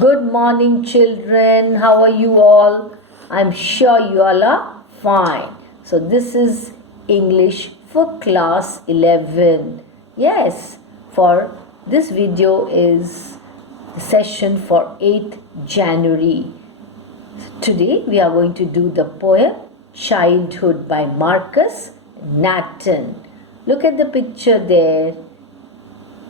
Good morning, children. How are you all? I'm sure you all are fine. So, this is English for class 11. Yes, for this video is the session for 8th January. Today, we are going to do the poem Childhood by Markurs Natten. Look at the picture there.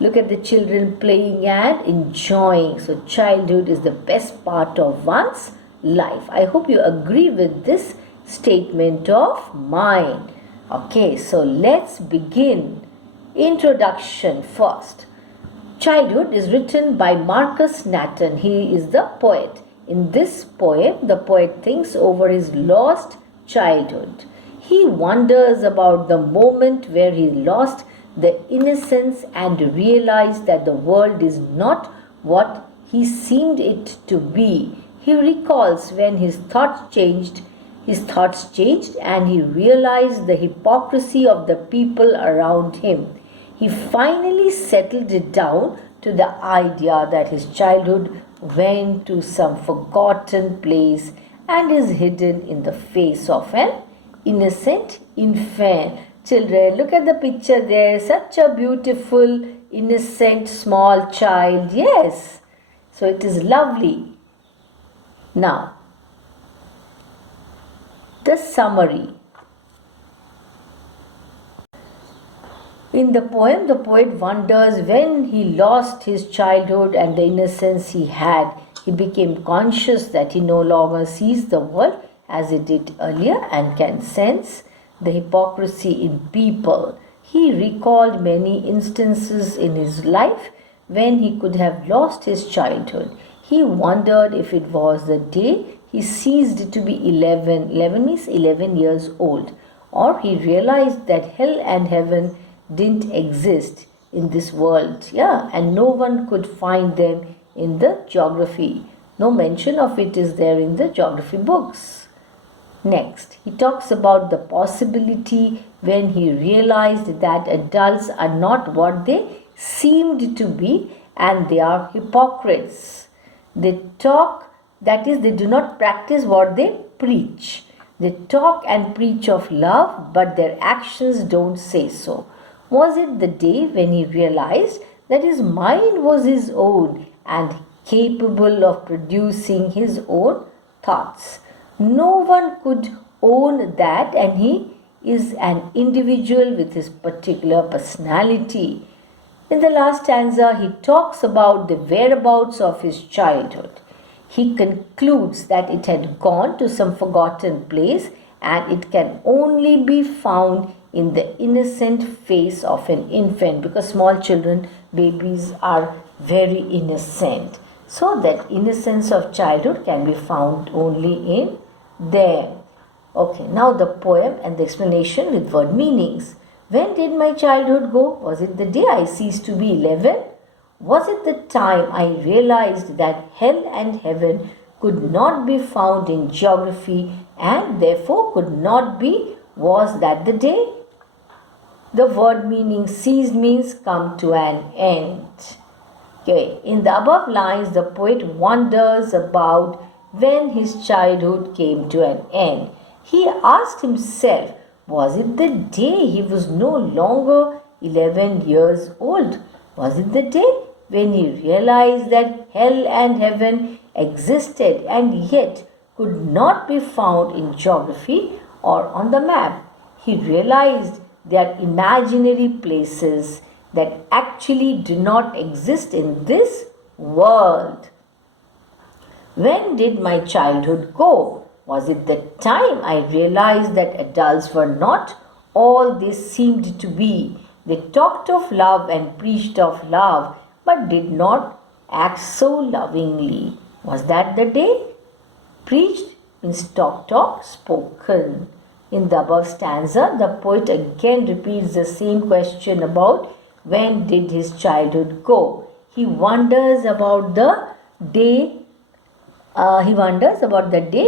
Look at the children playing and enjoying. So childhood is the best part of one's life. I hope you agree with this statement of mine. Okay, so let's begin. Introduction first. Childhood is written by Markurs Natten. He is the poet. In this poem, the poet thinks over his lost childhood. He wonders about the moment where he lost the innocence and realized that the world is not what he seemed it to be. He recalls when his thoughts changed and he realized the hypocrisy of the people around him. He finally settled it down to the idea that his childhood went to some forgotten place and is hidden in the face of an innocent infant. Children, look at the picture there. Such a beautiful, innocent, small child. Yes. So it is lovely. Now, the summary. In the poem, the poet wonders when he lost his childhood and the innocence he had. He became conscious that he no longer sees the world as he did earlier and can sense the hypocrisy in people. He recalled many instances in his life when he could have lost his childhood. He wondered if it was the day he ceased to be 11. 11 means 11 years old. Or he realized that hell and heaven didn't exist in this world. Yeah, and no one could find them in the geography. No mention of it is there in the geography books. Next, he talks about the possibility when he realized that adults are not what they seemed to be and they are hypocrites. They talk, that is, they do not practice what they preach. They talk and preach of love, but their actions don't say so. Was it the day when he realized that his mind was his own and capable of producing his own thoughts? No one could own that, and he is an individual with his particular personality. In the last stanza, he talks about the whereabouts of his childhood. He concludes that it had gone to some forgotten place and it can only be found in the innocent face of an infant, because small children, babies, are very innocent. So that innocence of childhood can be found only in them. Okay, now the poem and the explanation with word meanings. When did my childhood go? Was it the day I ceased to be 11? Was it the time I realized that hell and heaven could not be found in geography and therefore could not be? Was that the day? The word meaning ceased means come to an end. Okay, in the above lines, the poet wonders about when his childhood came to an end. He asked himself, was it the day he was no longer 11 years old? Was it the day when he realized that hell and heaven existed and yet could not be found in geography or on the map? He realized they are imaginary places that actually do not exist in this world. When did my childhood go? Was it the time I realized that adults were not all they seemed to be? They talked of love and preached of love, but did not act so lovingly. Was that the day? Preached means talk, spoken. In the above stanza, the poet again repeats the same question about when did his childhood go. He wonders about the day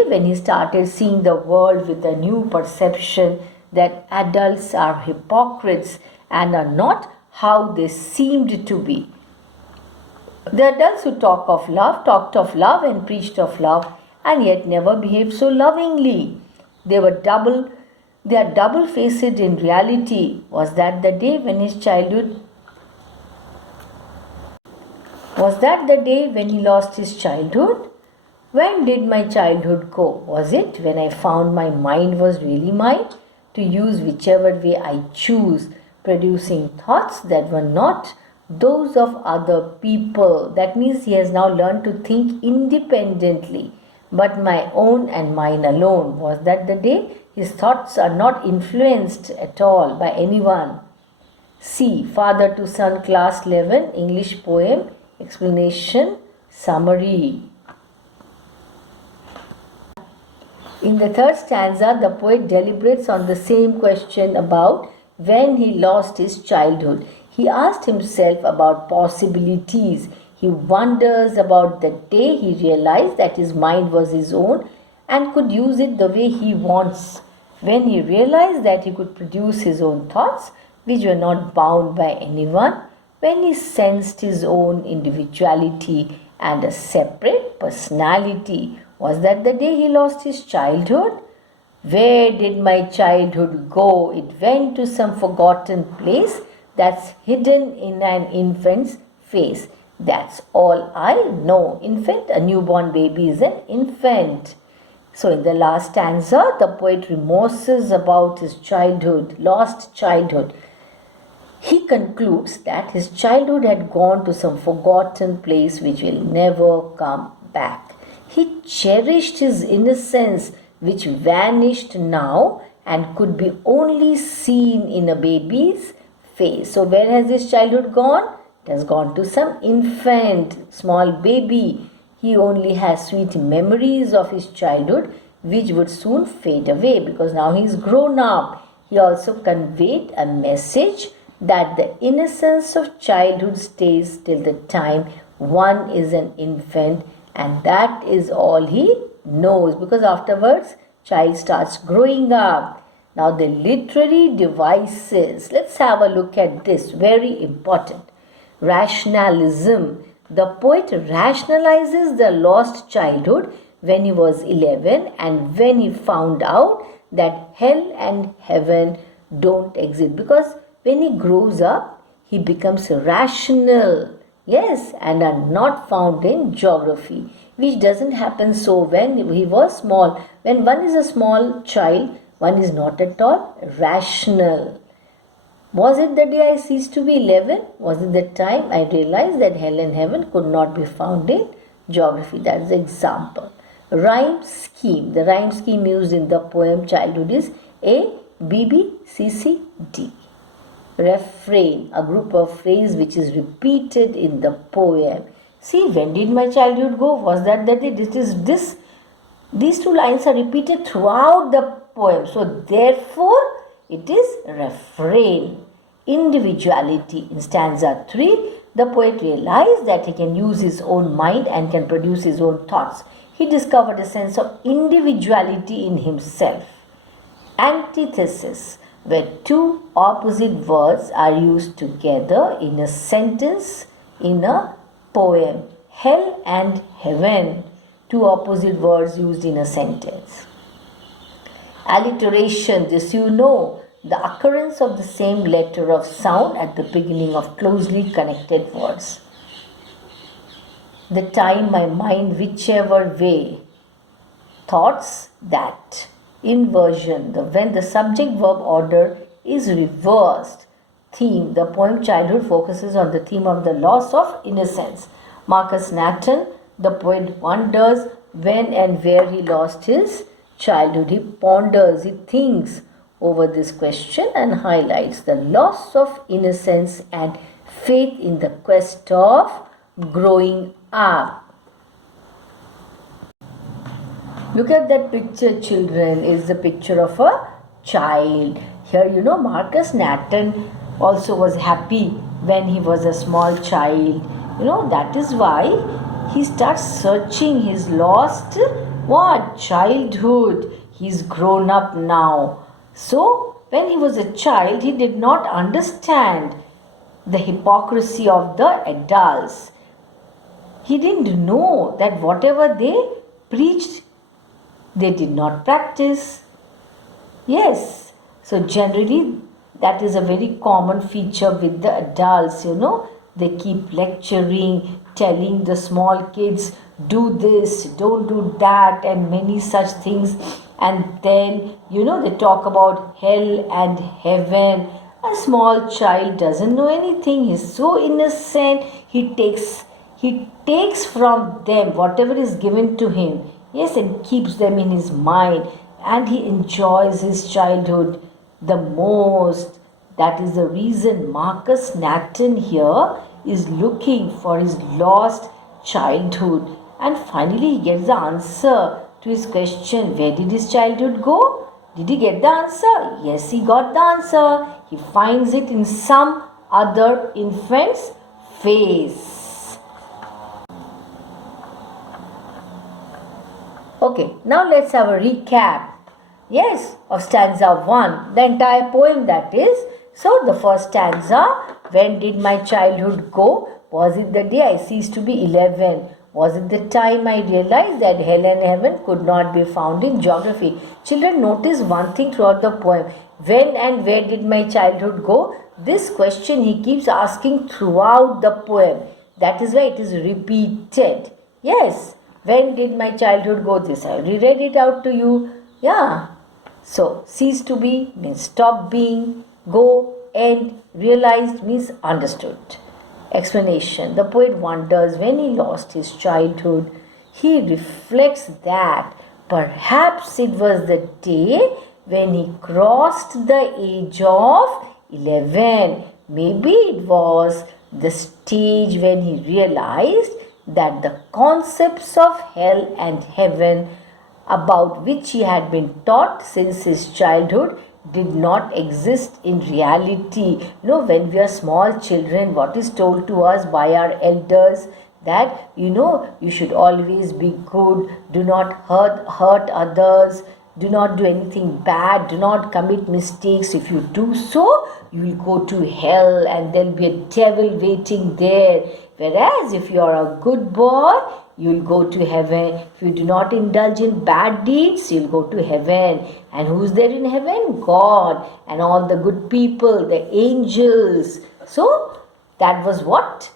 when he started seeing the world with a new perception that adults are hypocrites and are not how they seemed to be. The adults who talked of love and preached of love, and yet never behaved so lovingly. They were they are double-faced in reality. Was that the day when his childhood Was that the day when he lost his childhood? When did my childhood go? Was it when I found my mind was really mine to use whichever way I choose, producing thoughts that were not those of other people? That means he has now learned to think independently, but my own and mine alone. Was that the day? His thoughts are not influenced at all by anyone. C. Father to Son, Class 11, English poem, explanation, summary. In the third stanza, the poet deliberates on the same question about when he lost his childhood. He asked himself about possibilities. He wonders about the day he realized that his mind was his own and could use it the way he wants. When he realized that he could produce his own thoughts, which were not bound by anyone, when he sensed his own individuality and a separate personality. Was that the day he lost his childhood? Where did my childhood go? It went to some forgotten place that's hidden in an infant's face. That's all I know. Infant, a newborn baby is an infant. So in the last stanza, the poet remorses about his childhood, lost childhood. He concludes that his childhood had gone to some forgotten place which will never come back. He cherished his innocence which vanished now and could be only seen in a baby's face. So where has his childhood gone? It has gone to some infant, small baby. He only has sweet memories of his childhood which would soon fade away because now he is grown up. He also conveyed a message that the innocence of childhood stays till the time one is an infant, and that is all he knows, because afterwards child starts growing up. Now the literary devices, let's have a look at this, very important. Rationalism. The poet rationalizes the lost childhood when he was 11 and when he found out that hell and heaven don't exist, because when he grows up, he becomes rational, yes, and are not found in geography, which doesn't happen so when he was small. When one is a small child, one is not at all rational. Was it the day I ceased to be 11? Was it the time I realized that hell and heaven could not be found in geography? That is the example. Rhyme scheme. The rhyme scheme used in the poem Childhood is A, B, B, C, C, D. Refrain, a group of phrases which is repeated in the poem. See, when did my childhood go? Was that the day? These two lines are repeated throughout the poem. So therefore, it is refrain. Individuality. In stanza 3, the poet realized that he can use his own mind and can produce his own thoughts. He discovered a sense of individuality in himself. Antithesis, where two opposite words are used together in a sentence in a poem. Hell and heaven, two opposite words used in a sentence. Alliteration, this you know, the occurrence of the same letter of sound at the beginning of closely connected words. The time my mind whichever way, thoughts that. Inversion, when the subject verb order is reversed. Theme, the poem Childhood focuses on the theme of the loss of innocence. Markurs Natten, the poet wonders when and where he lost his childhood. He ponders, he thinks over this question and highlights the loss of innocence and faith in the quest of growing up. Look at that picture, children. Is the picture of a child. Here, Markurs Natten also was happy when he was a small child. That is why he starts searching his lost childhood. He's grown up now. So, when he was a child, he did not understand the hypocrisy of the adults. He didn't know that whatever they preached, they did not practice. Yes, so generally that is a very common feature with the adults, They keep lecturing, telling the small kids, do this, don't do that, and many such things. And then, they talk about hell and heaven. A small child doesn't know anything. He's so innocent. He takes from them whatever is given to him. Yes, and keeps them in his mind, and he enjoys his childhood the most. That is the reason Markurs Natten here is looking for his lost childhood, and finally he gets the answer to his question. Where did his childhood go? Did he get the answer? Yes, he got the answer. He finds it in some other infant's face. Okay, now let's have a recap. Yes, of stanza 1, the entire poem that is. So, the first stanza, when did my childhood go? Was it the day I ceased to be 11? Was it the time I realized that hell and heaven could not be found in geography? Children, notice one thing throughout the poem. When and where did my childhood go? This question he keeps asking throughout the poem. That is why it is repeated. Yes, when did my childhood go? This I reread it out to you. Yeah. So, cease to be means stop being, go, end, realized means understood. Explanation. The poet wonders when he lost his childhood. He reflects that perhaps it was the day when he crossed the age of 11. Maybe it was the stage when he realized that the concepts of hell and heaven about which he had been taught since his childhood did not exist in reality. When we are small children, what is told to us by our elders, that you should always be good, do not hurt others, do not do anything bad, do not commit mistakes. If you do so, you will go to hell and there will be a devil waiting there. Whereas if you are a good boy, you will go to heaven. If you do not indulge in bad deeds, you will go to heaven. And who's there in heaven? God and all the good people, the angels. So that was what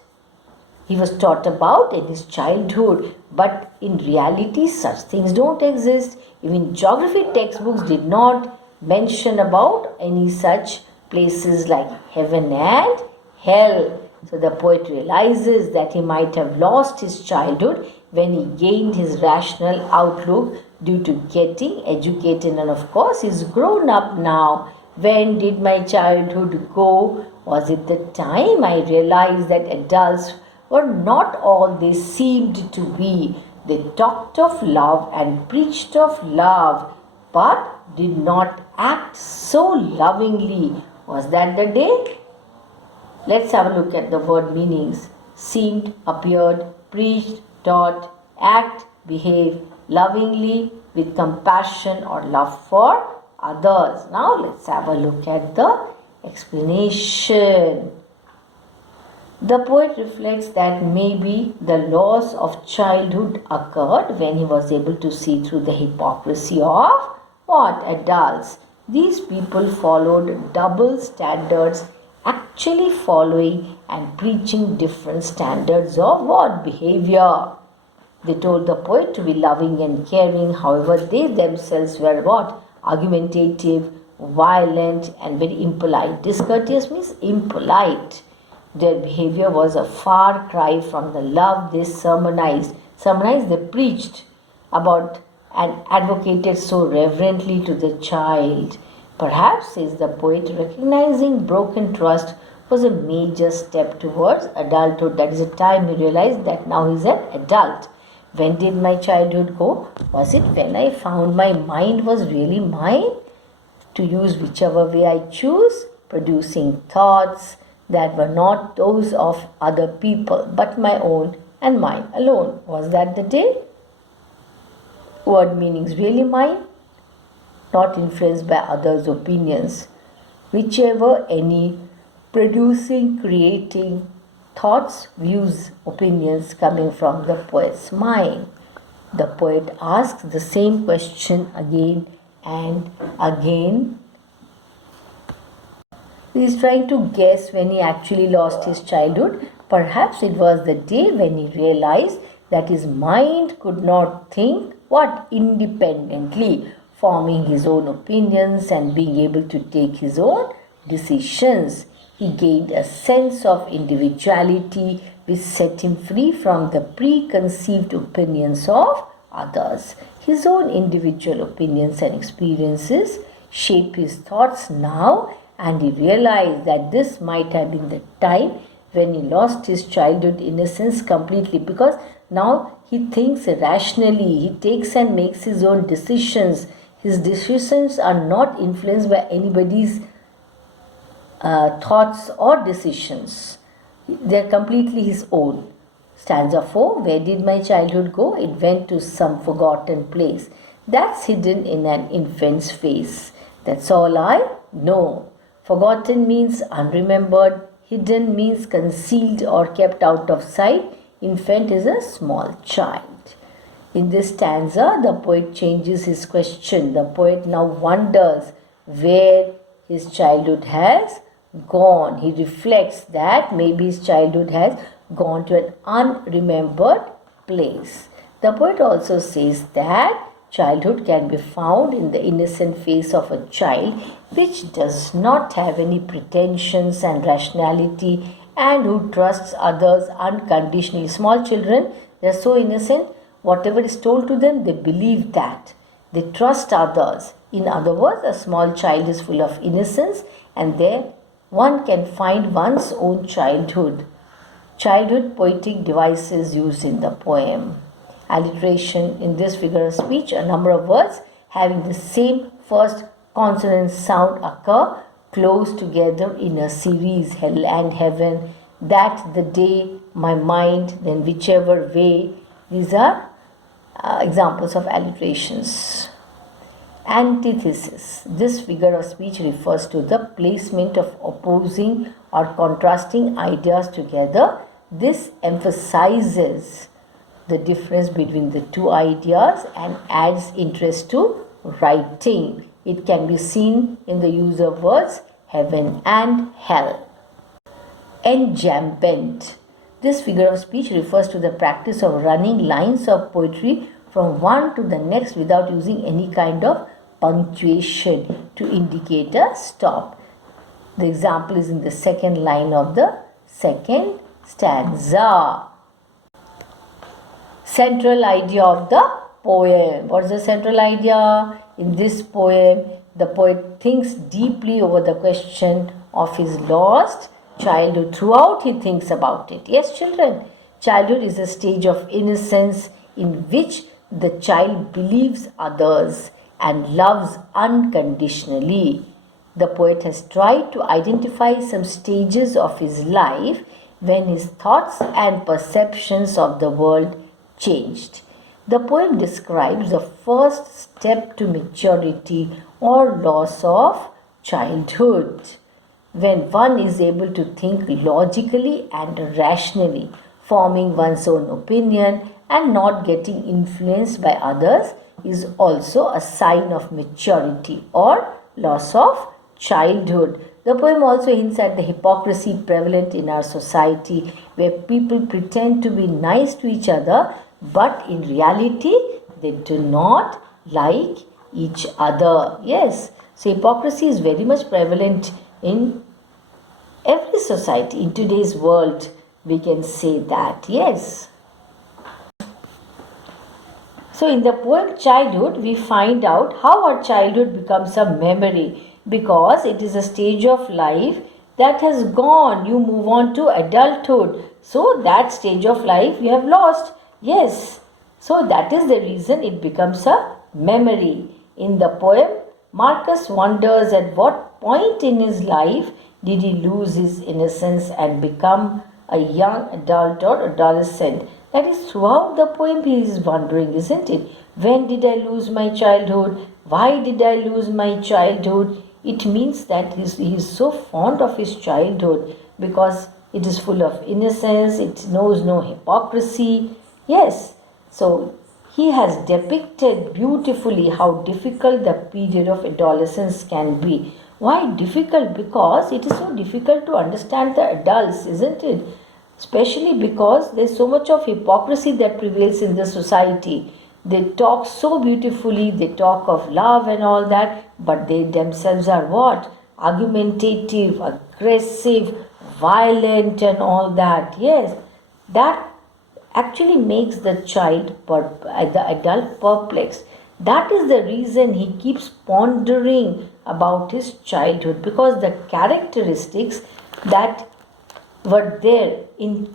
he was taught about in his childhood. But in reality, such things don't exist. Even geography textbooks did not mention about any such places like heaven and hell. So the poet realizes that he might have lost his childhood when he gained his rational outlook due to getting educated, and of course he's grown up now. When did my childhood go? Was it the time I realized that adults were not all they seemed to be? They talked of love and preached of love, but did not act so lovingly. Was that the day? Let's have a look at the word meanings. Seemed, appeared, preached, taught, act, behave lovingly, with compassion or love for others. Now let's have a look at the explanation. The poet reflects that maybe the loss of childhood occurred when he was able to see through the hypocrisy of what? Adults. These people followed double standards, actually following and preaching different standards of what? Behavior. They told the poet to be loving and caring, however they themselves were what? Argumentative, violent and very impolite. Discourteous means impolite. Their behavior was a far cry from the love they sermonized. Sermonized, they preached about and advocated so reverently to the child. Perhaps, says the poet, recognizing broken trust was a major step towards adulthood. That is the time he realized that now he's an adult. When did my childhood go? Was it when I found my mind was really mine, to use whichever way I choose, producing thoughts that were not those of other people but my own and mine alone? Was that the day? Word meanings really mine, not influenced by others' opinions. Whichever any, producing, creating thoughts, views, opinions coming from the poet's mind. The poet asks the same question again and again. He is trying to guess when he actually lost his childhood. Perhaps it was the day when he realized that his mind could not think independently, forming his own opinions and being able to take his own decisions. He gained a sense of individuality which set him free from the preconceived opinions of others. His own individual opinions and experiences shape his thoughts now, and he realized that this might have been the time when he lost his childhood innocence completely, because now he thinks rationally, he takes and makes his own decisions. His decisions are not influenced by anybody's thoughts or decisions. They are completely his own. Stanza 4, where did my childhood go? It went to some forgotten place that's hidden in an infant's face. That's all I know. Forgotten means unremembered. Hidden means concealed or kept out of sight. Infant is a small child. In this stanza, the poet changes his question. The poet now wonders where his childhood has gone. He reflects that maybe his childhood has gone to an unremembered place. The poet also says that childhood can be found in the innocent face of a child which does not have any pretensions and rationality and who trusts others unconditionally. Small children, they are so innocent, whatever is told to them, they believe that. They trust others. In other words, a small child is full of innocence, and there one can find one's own childhood. Childhood poetic devices used in the poem. Alliteration: in this figure of speech, a number of words having the same first consonant sound occur close together in a series. Hell and heaven, that, the day, my mind, then whichever way. These are examples of alliterations. Antithesis: this figure of speech refers to the placement of opposing or contrasting ideas together. This emphasizes the difference between the two ideas and adds interest to writing. It can be seen in the use of words heaven and hell. Enjambment: this figure of speech refers to the practice of running lines of poetry from one to the next without using any kind of punctuation to indicate a stop. The example is in the second line of the second stanza. Central idea of the poem. What is the central idea? In this poem, the poet thinks deeply over the question of his lost childhood. Throughout, he thinks about it. Yes, children, childhood is a stage of innocence in which the child believes others and loves unconditionally. The poet has tried to identify some stages of his life when his thoughts and perceptions of the world changed. The poem describes the first step to maturity or loss of childhood, when one is able to think logically and rationally, forming one's own opinion and not getting influenced by others, is also a sign of maturity or loss of childhood. The poem also hints at the hypocrisy prevalent in our society, where people pretend to be nice to each other, but in reality they do not like each other. Yes, so hypocrisy is very much prevalent in every society. In today's world, we can say that. Yes. So in the poem Childhood, we find out how our childhood becomes a memory, because it is a stage of life that has gone. You move on to adulthood. So that stage of life you have lost. Yes. So that is the reason it becomes a memory. In the poem, Markurs wonders at what point in his life did he lose his innocence and become a young adult or adolescent. That is, throughout the poem he is wondering, isn't it? When did I lose my childhood? Why did I lose my childhood? It means that he is so fond of his childhood, because It is full of innocence. It knows no hypocrisy. Yes, so he has depicted beautifully how difficult the period of adolescence can be. Why difficult? Because it is so difficult to understand the adults, isn't it? Especially because there's so much of hypocrisy that prevails in the society. They talk so beautifully, they talk of love and all that, but they themselves are what? Argumentative, aggressive, violent, and all that. Yes, that actually makes the the adult perplexed. That is the reason he keeps pondering about his childhood, because the characteristics that were there in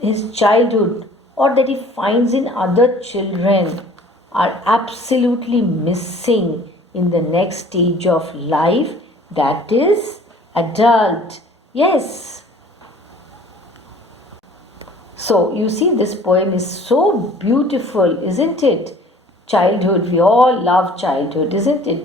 his childhood or that he finds in other children are absolutely missing in the next stage of life, that is adult. Yes. So you see, this poem is so beautiful, isn't it? Childhood, we all love childhood, isn't it?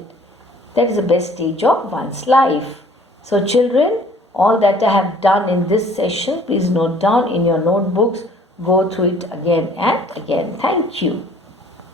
That is the best stage of one's life. So children, all that I have done in this session, please note down in your notebooks, go through it again and again. Thank you.